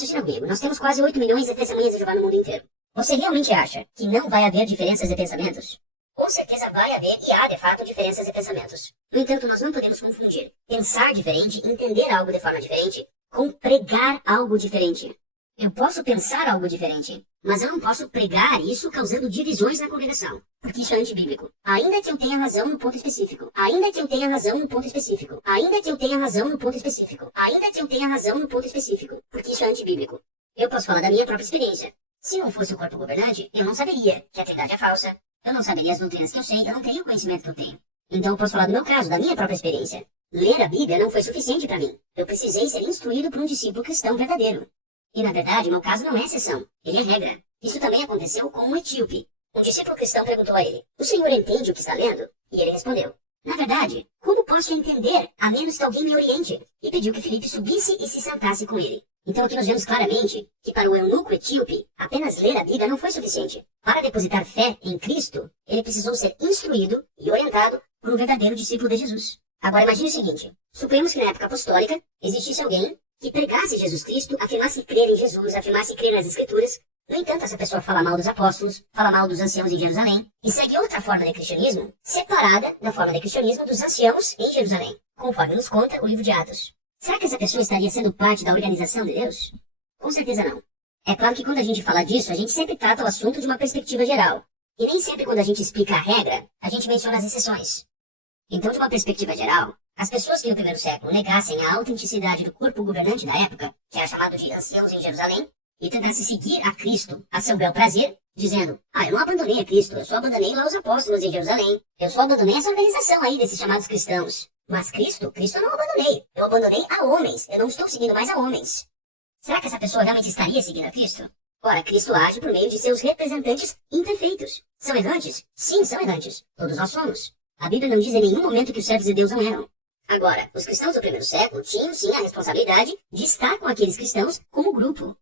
Raciocínio comigo. Nós temos quase 8 milhões de testemunhas de Jeová no mundo inteiro. Você realmente acha que não vai haver diferenças de pensamentos? Com certeza vai haver e há, de fato, diferenças de pensamentos. No entanto, nós não podemos confundir pensar diferente, entender algo de forma diferente, com pregar algo diferente. Eu posso pensar algo diferente, mas eu não posso pregar isso causando divisões na congregação, porque isso é antibíblico. Ainda que eu tenha razão no ponto específico, ainda que eu tenha razão no ponto específico, ainda que eu tenha razão no ponto específico, ainda que eu tenha razão no ponto específico, porque isso é antibíblico. Eu posso falar da minha própria experiência. Se não fosse o corpo governante, eu não saberia que a Trindade é falsa, eu não saberia as doutrinas que eu sei, eu não teria o conhecimento que eu tenho. Então eu posso falar do meu caso, da minha própria experiência. Ler a Bíblia não foi suficiente para mim. Eu precisei ser instruído por um discípulo cristão verdadeiro. E na verdade, meu caso não é exceção, ele é regra. Isso também aconteceu com um etíope. Um discípulo cristão perguntou a ele, o senhor entende o que está lendo? E ele respondeu, na verdade, como posso entender, a menos que alguém me oriente? E pediu que Filipe subisse e se sentasse com ele. Então aqui nós vemos claramente que para o eunuco etíope, apenas ler a Bíblia não foi suficiente. Para depositar fé em Cristo, ele precisou ser instruído e orientado por um verdadeiro discípulo de Jesus. Agora imagine o seguinte, suponhamos que na época apostólica existisse alguém que pregasse Jesus Cristo, afirmasse crer em Jesus, afirmasse crer nas Escrituras. No entanto, essa pessoa fala mal dos apóstolos, fala mal dos anciãos em Jerusalém, e segue outra forma de cristianismo, separada da forma de cristianismo dos anciãos em Jerusalém, conforme nos conta o livro de Atos. Será que essa pessoa estaria sendo parte da organização de Deus? Com certeza não. É claro que quando a gente fala disso, a gente sempre trata o assunto de uma perspectiva geral. E nem sempre quando a gente explica a regra, a gente menciona as exceções. Então, de uma perspectiva geral, as pessoas que no primeiro século negassem a autenticidade do corpo governante da época, que era chamado de anciãos em Jerusalém, e tentassem seguir a Cristo a seu bel prazer, dizendo, eu não abandonei a Cristo, eu só abandonei lá os apóstolos em Jerusalém, eu só abandonei essa organização aí desses chamados cristãos. Mas Cristo eu não abandonei, eu abandonei a homens, eu não estou seguindo mais a homens. Será que essa pessoa realmente estaria seguindo a Cristo? Ora, Cristo age por meio de seus representantes imperfeitos. São errantes? Sim, são errantes. Todos nós somos. A Bíblia não diz em nenhum momento que os servos de Deus não eram. Agora, os cristãos do primeiro século tinham sim a responsabilidade de estar com aqueles cristãos como grupo.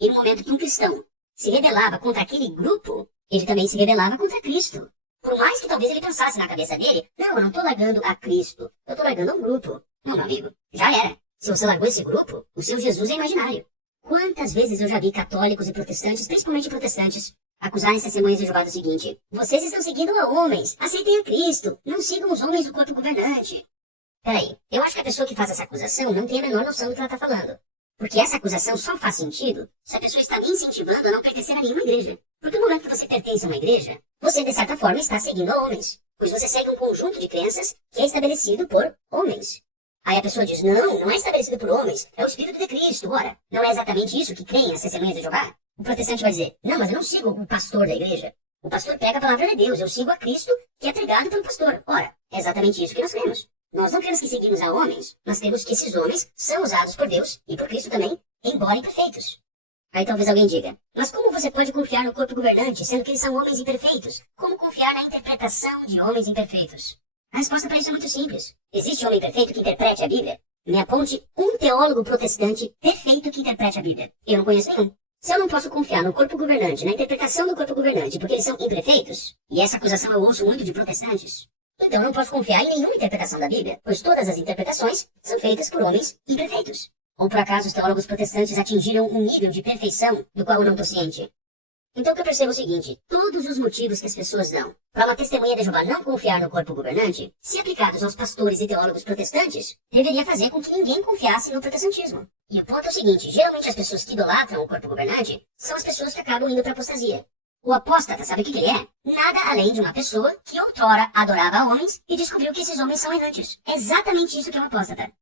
E no momento que um cristão se rebelava contra aquele grupo, ele também se rebelava contra Cristo. Por mais que talvez ele pensasse na cabeça dele, não, eu não estou largando a Cristo, eu estou largando um grupo. Não, meu amigo, já era. Se você largou esse grupo, o seu Jesus é imaginário. Quantas vezes eu já vi católicos e protestantes, principalmente protestantes, acusarem as testemunhas de Jeová do seguinte, vocês estão seguindo a homens, aceitem a Cristo, não sigam os homens do corpo governante. Peraí, eu acho que a pessoa que faz essa acusação não tem a menor noção do que ela está falando. Porque essa acusação só faz sentido se a pessoa está me incentivando a não pertencer a nenhuma igreja. Porque no momento que você pertence a uma igreja, você de certa forma está seguindo a homens, pois você segue um conjunto de crenças que é estabelecido por homens. Aí a pessoa diz, não é estabelecido por homens, é o Espírito de Cristo. Ora, não é exatamente isso que creem as testemunhas de Jeová? O protestante vai dizer, não, mas eu não sigo o pastor da igreja. O pastor pega a palavra de Deus, eu sigo a Cristo que é pregado pelo pastor. Ora, é exatamente isso que nós cremos. Nós não cremos que seguimos a homens, nós cremos que esses homens são usados por Deus e por Cristo também, embora imperfeitos. Aí talvez alguém diga, mas como você pode confiar no corpo governante, sendo que eles são homens imperfeitos? Como confiar na interpretação de homens imperfeitos? A resposta para isso é muito simples. Existe homem perfeito que interprete a Bíblia? Me aponte um teólogo protestante perfeito que interprete a Bíblia. Eu não conheço nenhum. Se eu não posso confiar no corpo governante, na interpretação do corpo governante, porque eles são imperfeitos, e essa acusação eu ouço muito de protestantes, então não posso confiar em nenhuma interpretação da Bíblia, pois todas as interpretações são feitas por homens imperfeitos. Ou por acaso os teólogos protestantes atingiram um nível de perfeição do qual eu não estou ciente? Então o que eu percebo é o seguinte, todos os motivos que as pessoas dão para uma testemunha de Jeová não confiar no corpo governante, se aplicados aos pastores e teólogos protestantes, deveria fazer com que ninguém confiasse no protestantismo. E o ponto é o seguinte, geralmente as pessoas que idolatram o corpo governante são as pessoas que acabam indo para a apostasia. O apóstata, sabe o que ele é? Nada além de uma pessoa que outrora adorava homens e descobriu que esses homens são errantes. É exatamente isso que é um apóstata.